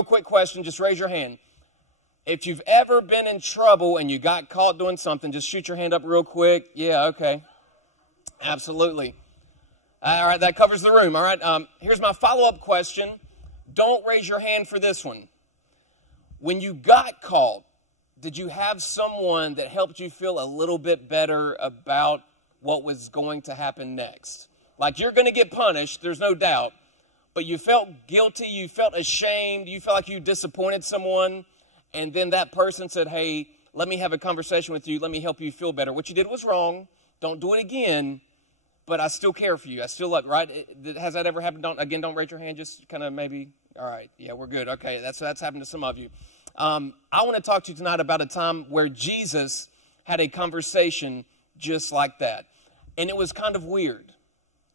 real quick question, just raise your hand. If you've ever been in trouble and you got caught doing something, just shoot your hand up real quick. Yeah, okay. Absolutely. All right, that covers the room. All right, here's my follow-up question. Don't raise your hand for this one. When you got caught, did you have someone that helped you feel a little bit better about what was going to happen next? Like, you're going to get punished, there's no doubt, but you felt guilty, you felt ashamed, you felt like you disappointed someone, and then that person said, hey, let me have a conversation with you, let me help you feel better. What you did was wrong, don't do it again, but I still care for you. I still love, right? Has that ever happened? Don't raise your hand, just kind of maybe, all right, yeah, we're good. Okay, that's happened to some of you. I want to talk to you tonight about a time where Jesus had a conversation just like that. And it was kind of weird.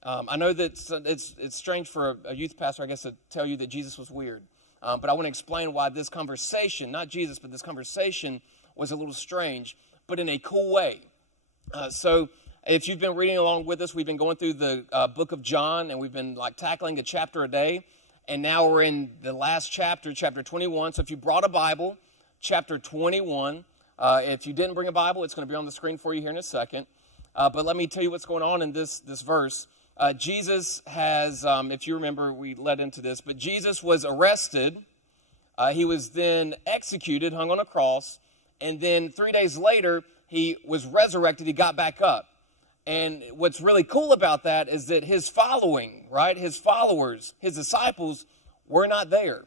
I know that it's strange for a youth pastor, I guess, to tell you that Jesus was weird. But I want to explain why this conversation, not Jesus, but this conversation was a little strange, but in a cool way. So if you've been reading along with us, we've been going through the book of John, and we've been like tackling a chapter a day. And now we're in the last chapter, chapter 21. So if you brought a Bible, chapter 21. If you didn't bring a Bible, it's going to be on the screen for you here in a second. But let me tell you what's going on in this verse. Jesus has, if you remember, we led into this, but Jesus was arrested. He was then executed, hung on a cross. And then 3 days later, he was resurrected. He got back up. And what's really cool about that is that his following, right, his followers, his disciples were not there.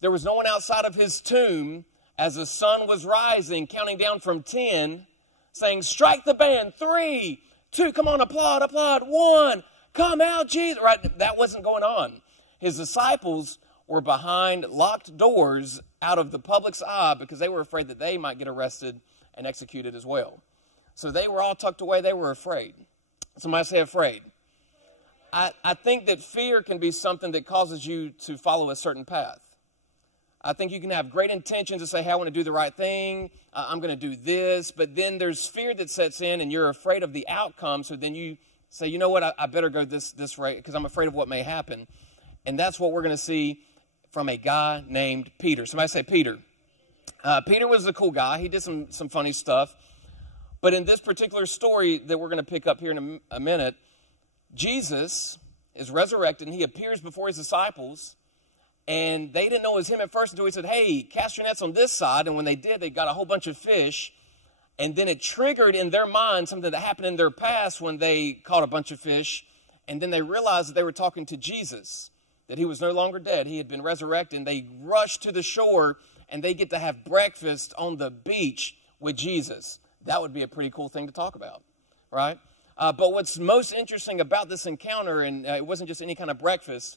There was no one outside of his tomb as the sun was rising, counting down from 10, saying, strike the band, 3, 2, come on, applaud, 1, come out, Jesus. Right, that wasn't going on. His disciples were behind locked doors out of the public's eye because they were afraid that they might get arrested and executed as well. So they were all tucked away. They were afraid. Somebody say afraid. I think that fear can be something that causes you to follow a certain path. I think you can have great intentions to say, hey, I want to do the right thing. I'm going to do this. But then there's fear that sets in and you're afraid of the outcome. So then you say, you know what, I better go this way because I'm afraid of what may happen. And that's what we're going to see from a guy named Peter. Somebody say Peter. Peter was a cool guy. He did some funny stuff. But in this particular story that we're going to pick up here in a minute, Jesus is resurrected and he appears before his disciples. And they didn't know it was him at first until he said, hey, cast your nets on this side. And when they did, they got a whole bunch of fish. And then it triggered in their mind something that happened in their past when they caught a bunch of fish. And then they realized that they were talking to Jesus, that he was no longer dead. He had been resurrected. And they rushed to the shore and they get to have breakfast on the beach with Jesus. That would be a pretty cool thing to talk about, right? But what's most interesting about this encounter, and it wasn't just any kind of breakfast,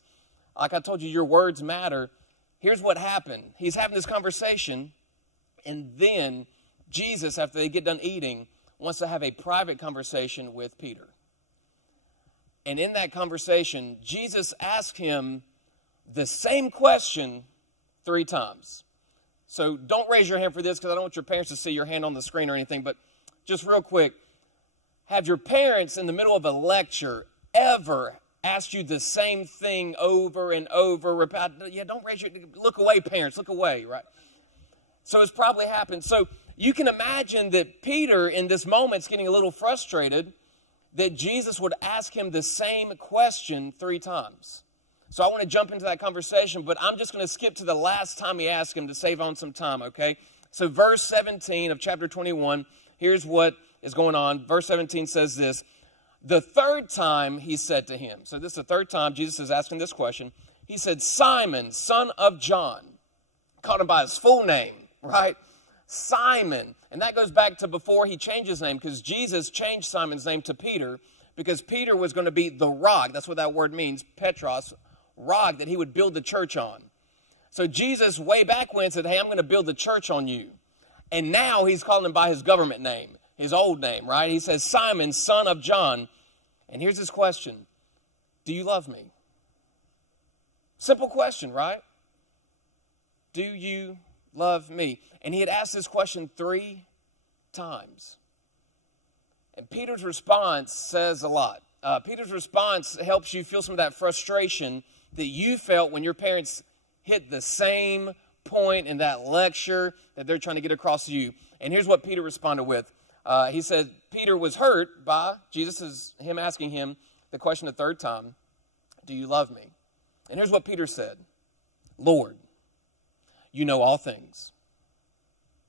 like I told you, your words matter. Here's what happened. He's having this conversation, and then Jesus, after they get done eating, wants to have a private conversation with Peter. And in that conversation, Jesus asked him the same question 3 times. So don't raise your hand for this because I don't want your parents to see your hand on the screen or anything. But just real quick, have your parents in the middle of a lecture ever asked you the same thing over and over? Yeah, don't raise your, look away, parents, look away, right? So it's probably happened. So you can imagine that Peter in this moment is getting a little frustrated that Jesus would ask him the same question 3 times. So I want to jump into that conversation, but I'm just going to skip to the last time he asked him to save on some time, okay? So verse 17 of chapter 21, here's what is going on. Verse 17 says this, the 3rd time he said to him, so this is the 3rd time Jesus is asking this question. He said, Simon, son of John, called him by his full name, right? Simon. And that goes back to before he changed his name because Jesus changed Simon's name to Peter because Peter was going to be the rock. That's what that word means, Petros, rock that he would build the church on. So Jesus way back when said, hey, I'm going to build the church on you. And now he's calling him by his government name, his old name, right? He says, Simon, son of John. And here's his question. Do you love me? Simple question, right? Do you love me? And he had asked this question 3 times. And Peter's response says a lot. Peter's response helps you feel some of that frustration that you felt when your parents hit the same point in that lecture that they're trying to get across to you. And here's what Peter responded with. He said Peter was hurt by him asking him the question a third time, do you love me? And here's what Peter said. Lord, you know all things.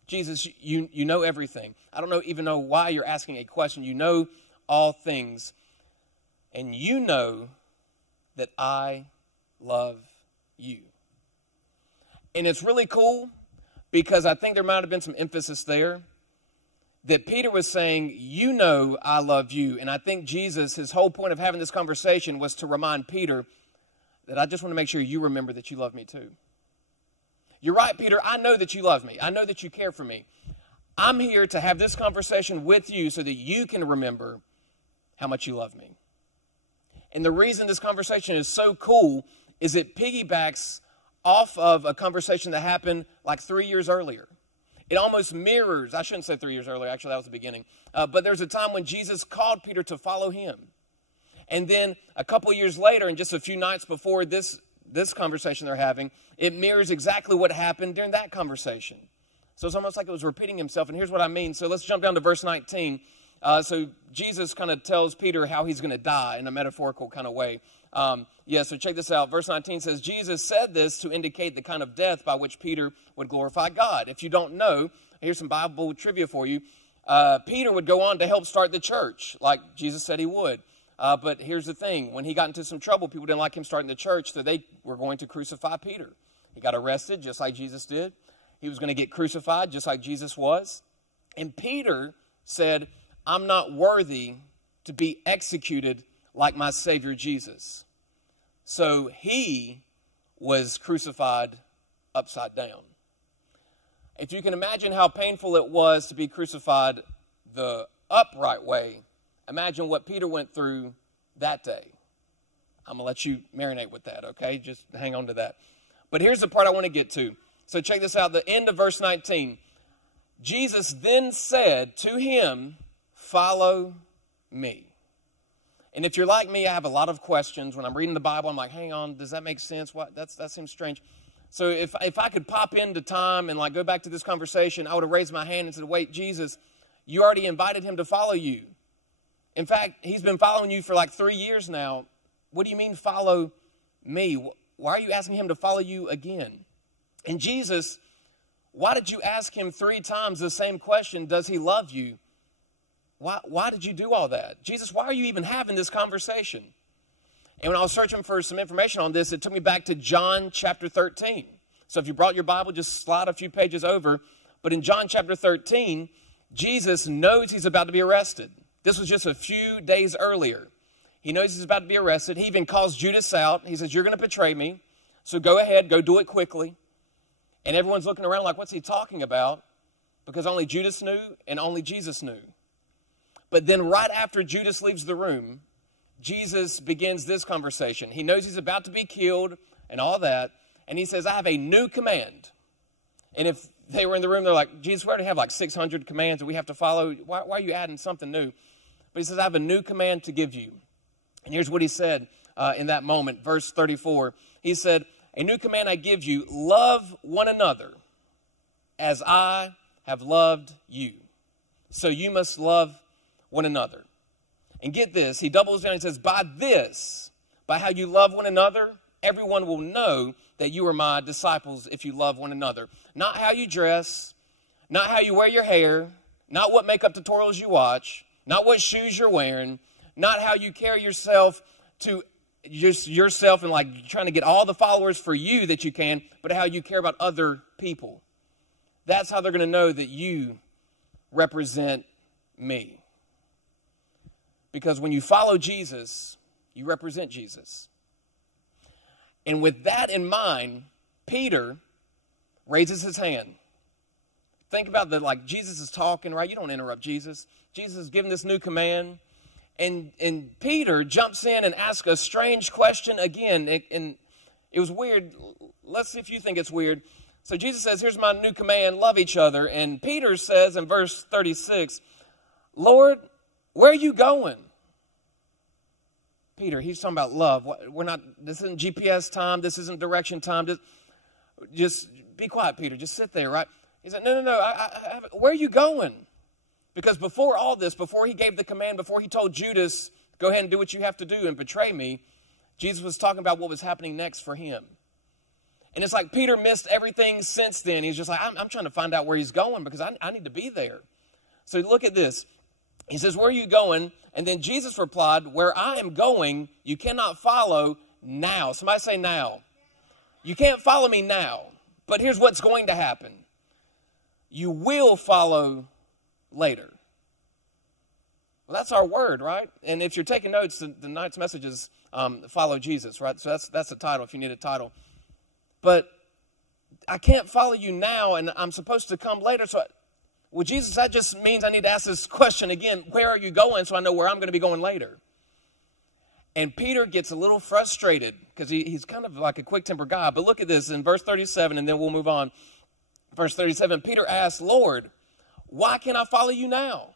Jesus, you know everything. I don't even know why you're asking a question. You know all things. And you know that I love you. And it's really cool because I think there might have been some emphasis there that Peter was saying, you know I love you. And I think Jesus, his whole point of having this conversation was to remind Peter that I just want to make sure you remember that you love me too. You're right, Peter. I know that you love me. I know that you care for me. I'm here to have this conversation with you so that you can remember how much you love me. And the reason this conversation is so cool is it piggybacks off of a conversation that happened like 3 years earlier. It almost mirrors, I shouldn't say 3 years earlier, actually that was the beginning. But there's a time when Jesus called Peter to follow him. And then a couple years later, and just a few nights before this conversation they're having, it mirrors exactly what happened during that conversation. So it's almost like it was repeating himself. And here's what I mean. So let's jump down to verse 19. So Jesus kind of tells Peter how he's going to die in a metaphorical kind of way. So check this out. Verse 19 says, Jesus said this to indicate the kind of death by which Peter would glorify God. If you don't know, here's some Bible trivia for you. Peter would go on to help start the church, like Jesus said he would. But here's the thing. When he got into some trouble, people didn't like him starting the church, so they were going to crucify Peter. He got arrested just like Jesus did. He was going to get crucified just like Jesus was. And Peter said, I'm not worthy to be executed like my Savior Jesus. So he was crucified upside down. If you can imagine how painful it was to be crucified the upright way, imagine what Peter went through that day. I'm going to let you marinate with that, okay? Just hang on to that. But here's the part I want to get to. So check this out. The end of verse 19. Jesus then said to him, follow me. And if you're like me, I have a lot of questions. When I'm reading the Bible, I'm like, hang on, does that make sense? What? That seems strange. So if I could pop into time and like go back to this conversation, I would have raised my hand and said, wait, Jesus, you already invited him to follow you. In fact, he's been following you for like 3 years now. What do you mean follow me? Why are you asking him to follow you again? And Jesus, why did you ask him 3 times the same question, does he love you? Why did you do all that? Jesus, why are you even having this conversation? And when I was searching for some information on this, it took me back to John chapter 13. So if you brought your Bible, just slide a few pages over. But in John chapter 13, Jesus knows he's about to be arrested. This was just a few days earlier. He knows he's about to be arrested. He even calls Judas out. He says, you're going to betray me. So go ahead, go do it quickly. And everyone's looking around like, what's he talking about? Because only Judas knew and only Jesus knew. But then right after Judas leaves the room, Jesus begins this conversation. He knows he's about to be killed and all that. And he says, I have a new command. And if they were in the room, they're like, Jesus, we already have like 600 commands that we have to follow. Why are you adding something new? But he says, I have a new command to give you. And here's what he said in that moment, verse 34. He said, a new command I give you, love one another as I have loved you. So you must love one another. And get this, he doubles down and says, by how you love one another, everyone will know that you are my disciples if you love one another. Not how you dress, not how you wear your hair, not what makeup tutorials you watch, not what shoes you're wearing, not how you carry yourself to yourself and like trying to get all the followers for you that you can, but how you care about other people. That's how they're going to know that you represent me. Because when you follow Jesus, you represent Jesus. And with that in mind, Peter raises his hand. Think about that, Jesus is talking, right? You don't interrupt Jesus. Jesus is giving this new command. And Peter jumps in and asks a strange question again. And it was weird. Let's see if you think it's weird. So Jesus says, here's my new command, love each other. And Peter says in verse 36, Lord, where are you going? Peter, he's talking about love. This isn't GPS time. This isn't direction time. just be quiet, Peter. Just sit there, right? He said, no. Where are you going? Because before all this, before he gave the command, before he told Judas, go ahead and do what you have to do and betray me, Jesus was talking about what was happening next for him. And it's like Peter missed everything since then. He's just like, I'm trying to find out where he's going because I need to be there. So look at this. He says, where are you going? And then Jesus replied, where I am going, you cannot follow now. Somebody say now. You can't follow me now. But here's what's going to happen. You will follow later. Well, that's our word, right? And if you're taking notes, the night's message is follow Jesus, right? So that's the title if you need a title. But I can't follow you now, and I'm supposed to come later. So, well, Jesus, that just means I need to ask this question again. Where are you going so I know where I'm going to be going later? And Peter gets a little frustrated because he's kind of like a quick-tempered guy. But look at this in verse 37, and then we'll move on. Verse 37, Peter asked, Lord, why can't I follow you now?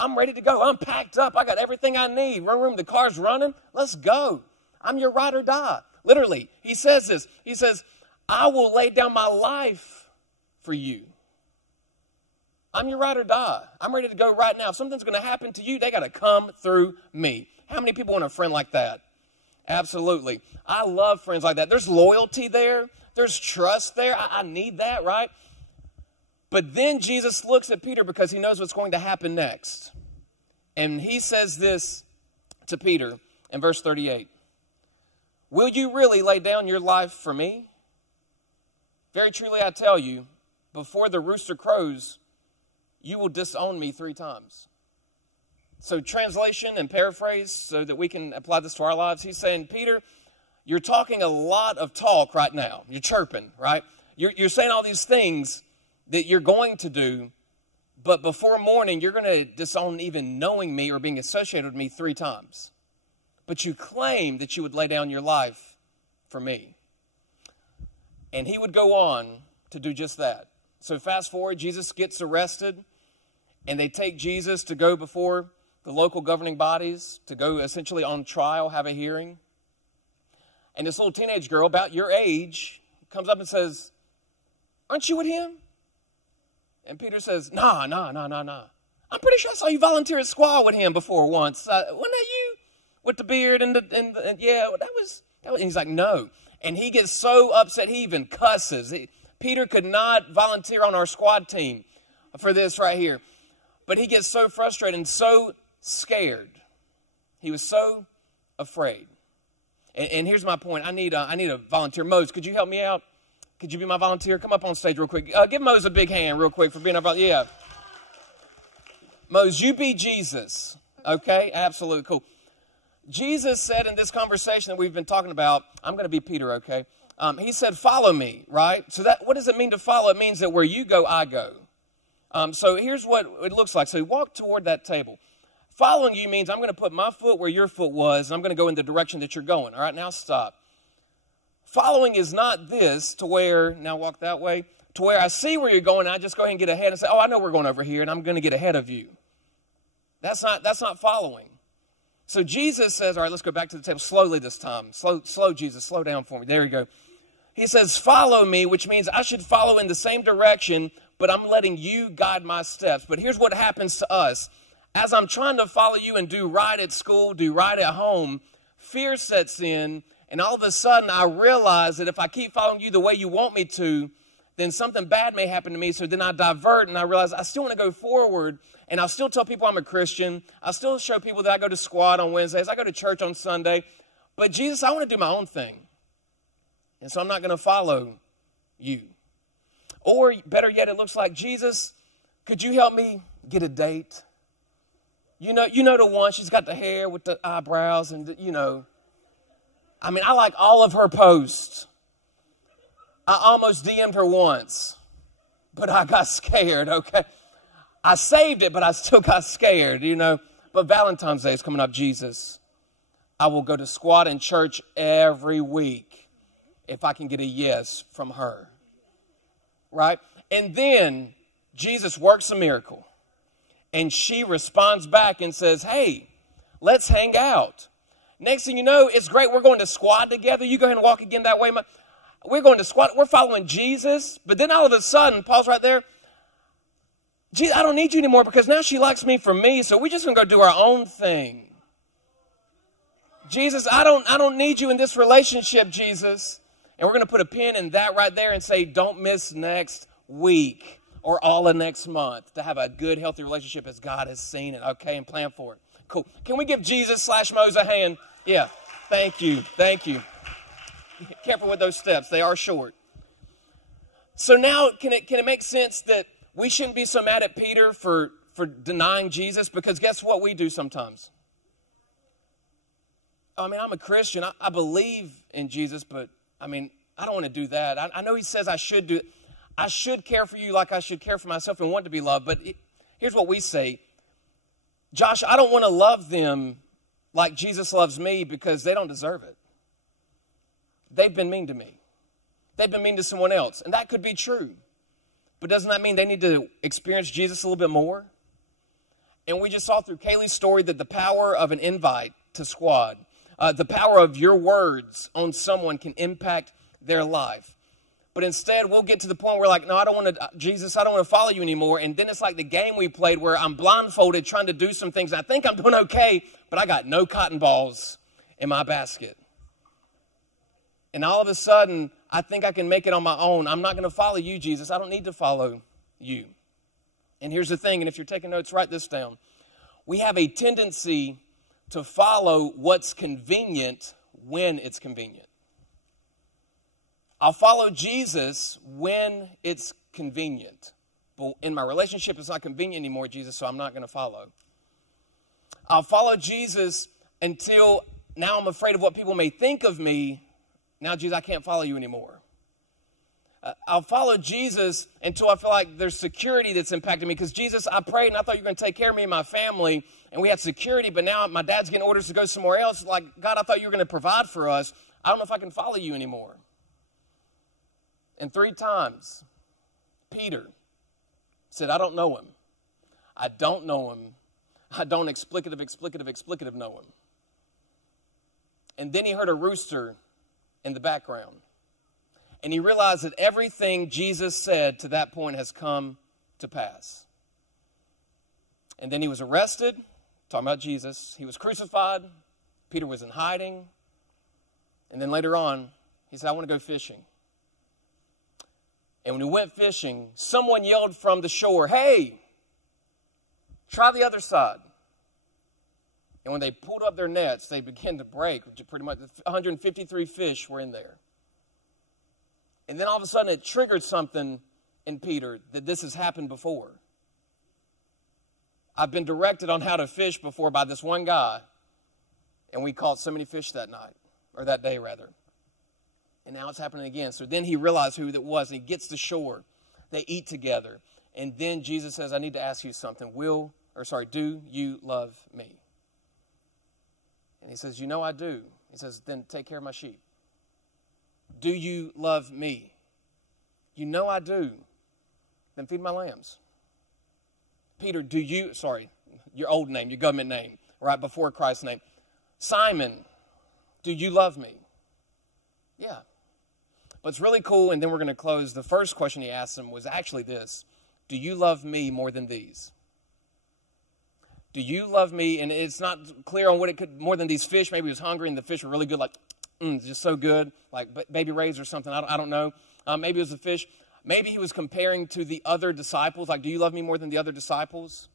I'm ready to go. I'm packed up. I got everything I need. Room, the car's running. Let's go. I'm your ride or die. Literally, he says this. He says, I will lay down my life for you. I'm your ride or die. I'm ready to go right now. If something's going to happen to you, they got to come through me. How many people want a friend like that? Absolutely. I love friends like that. There's loyalty there. There's trust there. I need that, right? But then Jesus looks at Peter because he knows what's going to happen next. And he says this to Peter in verse 38. Will you really lay down your life for me? Very truly I tell you, before the rooster crows, you will disown me 3 times. So translation and paraphrase so that we can apply this to our lives. He's saying, Peter, you're talking a lot of talk right now. You're chirping, right? You're saying all these things that you're going to do, but before morning, you're going to disown even knowing me or being associated with me 3 times. But you claim that you would lay down your life for me. And he would go on to do just that. So fast forward, Jesus gets arrested, and they take Jesus to go before the local governing bodies, to go essentially on trial, have a hearing. And this little teenage girl, about your age, comes up and says, aren't you with him? And Peter says, nah. I'm pretty sure I saw you volunteer at squad with him before once. Wasn't that you? With the beard and yeah, that was. And he's like, no. And he gets so upset, he even cusses. Peter could not volunteer on our squad team for this right here. But he gets so frustrated and so scared. He was so afraid. And here's my point. I need a volunteer. Mose, could you help me out? Could you be my volunteer? Come up on stage real quick. Give Mose a big hand real quick for being our volunteer. Yeah. Mose, you be Jesus. Okay? Absolutely. Cool. Jesus said in this conversation that we've been talking about, I'm going to be Peter, okay? He said, follow me, right? So what does it mean to follow? It means that where you go, I go. So here's what it looks like. So you walk toward that table. Following you means I'm going to put my foot where your foot was, and I'm going to go in the direction that you're going. All right, now stop. Following is not this to where, now walk that way, to where I see where you're going, and I just go ahead and get ahead and say, oh, I know we're going over here, and I'm going to get ahead of you. That's not following. So Jesus says, all right, let's go back to the table slowly this time. Slow, Jesus, slow down for me. There you go. He says, follow me, which means I should follow in the same direction, but I'm letting you guide my steps. But here's what happens to us. As I'm trying to follow you and do right at school, do right at home, fear sets in, and all of a sudden I realize that if I keep following you the way you want me to, then something bad may happen to me. So then I divert, and I realize I still want to go forward, and I'll still tell people I'm a Christian. I'll still show people that I go to squad on Wednesdays. I go to church on Sunday. But Jesus, I want to do my own thing. And so I'm not going to follow you. Or better yet, it looks like, Jesus, could you help me get a date? You know the one, she's got the hair with the eyebrows and, I mean, I like all of her posts. I almost DM'd her once, but I got scared, okay? I saved it, but I still got scared, But Valentine's Day is coming up, Jesus. I will go to squad and church every week if I can get a yes from her, right? And then Jesus works a miracle. And she responds back and says, hey, let's hang out. Next thing you know, it's great. We're going to squad together. You go ahead and walk again that way. We're going to squat. We're following Jesus. But then all of a sudden, Paul's right there. Jesus, I don't need you anymore because now she likes me for me. So we're just going to go do our own thing. Jesus, I don't need you in this relationship, Jesus. And we're going to put a pin in that right there and say, don't miss next week or all of next month to have a good, healthy relationship as God has seen it. Okay, and plan for it. Cool. Can we give Jesus/Mose a hand? Yeah. Thank you. Thank you. Careful with those steps. They are short. So now, can it make sense that we shouldn't be so mad at Peter for denying Jesus? Because guess what we do sometimes? I mean, I'm a Christian. I believe in Jesus, but I mean, I don't want to do that. I know he says I should do it. I should care for you like I should care for myself and want to be loved. But here's what we say. Josh, I don't want to love them like Jesus loves me because they don't deserve it. They've been mean to me. They've been mean to someone else. And that could be true. But doesn't that mean they need to experience Jesus a little bit more? And we just saw through Kaylee's story that the power of an invite to Squad, the power of your words on someone can impact their life. But instead, we'll get to the point where like, no, I don't want to, Jesus, I don't want to follow you anymore. And then it's like the game we played where I'm blindfolded trying to do some things. I think I'm doing okay, but I got no cotton balls in my basket. And all of a sudden, I think I can make it on my own. I'm not going to follow you, Jesus. I don't need to follow you. And here's the thing, and if you're taking notes, write this down. We have a tendency to follow what's convenient when it's convenient. I'll follow Jesus when it's convenient. But in my relationship, it's not convenient anymore, Jesus, so I'm not going to follow. I'll follow Jesus until now I'm afraid of what people may think of me. Now, Jesus, I can't follow you anymore. I'll follow Jesus until I feel like there's security that's impacting me. Because, Jesus, I prayed and I thought you were going to take care of me and my family. And we had security, but now my dad's getting orders to go somewhere else. Like, God, I thought you were going to provide for us. I don't know if I can follow you anymore. And 3 times, Peter said, I don't know him. I don't know him. I don't explicative know him. And then he heard a rooster in the background. And he realized that everything Jesus said to that point has come to pass. And then he was arrested, talking about Jesus. He was crucified. Peter was in hiding. And then later on, he said, I want to go fishing. And when he went fishing, someone yelled from the shore, hey, try the other side. And when they pulled up their nets, they began to break. Pretty much 153 fish were in there. And then all of a sudden it triggered something in Peter that this has happened before. I've been directed on how to fish before by this one guy. And we caught so many fish that night, or that day rather. And now it's happening again. So then he realized who that was. And he gets to shore. They eat together. And then Jesus says, I need to ask you something. Do you love me? And he says, you know I do. He says, then take care of my sheep. Do you love me? You know I do. Then feed my lambs. Peter, your old name, your government name, right before Christ's name. Simon, do you love me? Yeah. But it's really cool, and then we're going to close. The first question he asked him was actually this. Do you love me more than these? Do you love me? And it's not clear on what it could, more than these fish. Maybe he was hungry and the fish were really good, like, just so good, like baby rays or something. I don't know. Maybe it was the fish. Maybe he was comparing to the other disciples, like, do you love me more than the other disciples?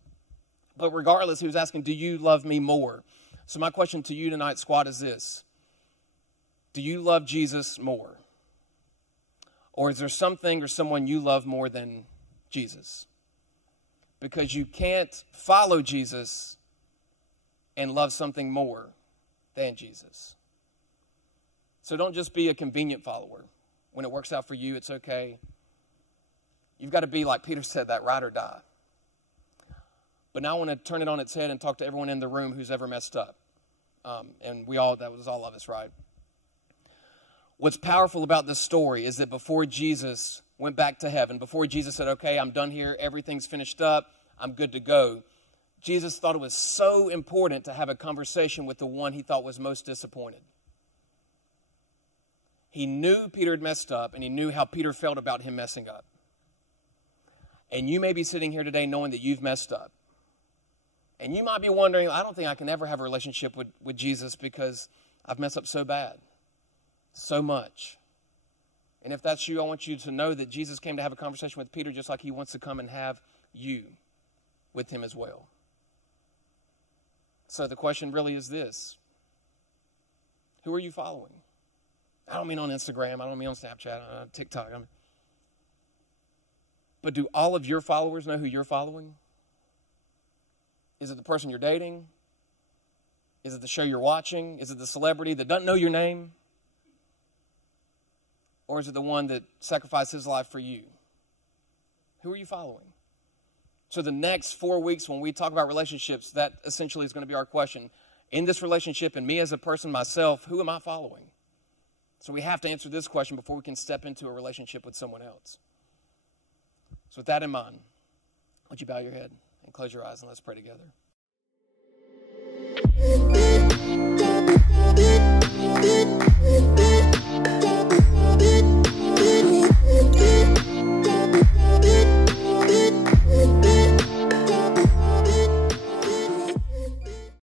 But regardless, he was asking, do you love me more? So my question to you tonight, Squad, is this. Do you love Jesus more? Or is there something or someone you love more than Jesus? Because you can't follow Jesus and love something more than Jesus. So don't just be a convenient follower. When it works out for you, it's okay. You've got to be, like Peter said, that ride or die. But now I want to turn it on its head and talk to everyone in the room who's ever messed up. And that was all of us, right? What's powerful about this story is that before Jesus went back to heaven, before Jesus said, okay, I'm done here, everything's finished up, I'm good to go, Jesus thought it was so important to have a conversation with the one he thought was most disappointed. He knew Peter had messed up, and he knew how Peter felt about him messing up. And you may be sitting here today knowing that you've messed up. And you might be wondering, I don't think I can ever have a relationship with Jesus because I've messed up so bad, so much. And if that's you, I want you to know that Jesus came to have a conversation with Peter just like he wants to come and have you with him as well. So the question really is this: who are you following? I don't mean on Instagram. I don't mean on Snapchat, TikTok. But do all of your followers know who you're following? Is it the person you're dating? Is it the show you're watching? Is it the celebrity that doesn't know your name? Or is it the one that sacrificed his life for you? Who are you following? So the next 4 weeks when we talk about relationships, that essentially is going to be our question. In this relationship, and me as a person, myself, who am I following? So we have to answer this question before we can step into a relationship with someone else. So with that in mind, would you bow your head and close your eyes and let's pray together.